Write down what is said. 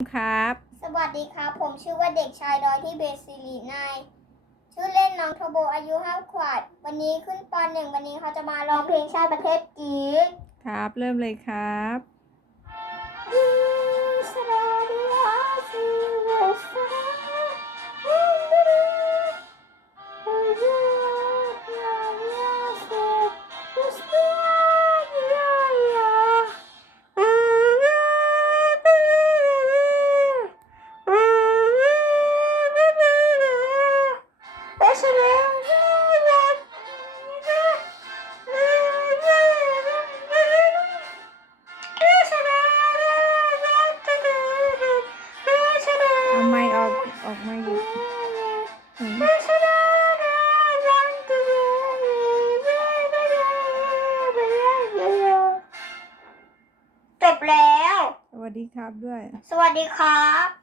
ครับ สวัสดีครับ ผมชื่อว่าเด็กชายดอยที่เบสิลีนายชื่อเล่นน้องโทโบอายุห้าขวบวันนี้ขึ้นปหนึ่งวันนี้เขาจะมาร้องเพลงชาติประเทศจีนครับ เริ่มเลยครับ เอาไม้ออกออกมาอยู่อืมจบแล้ว สวัสดีครับด้วย สวัสดีครับ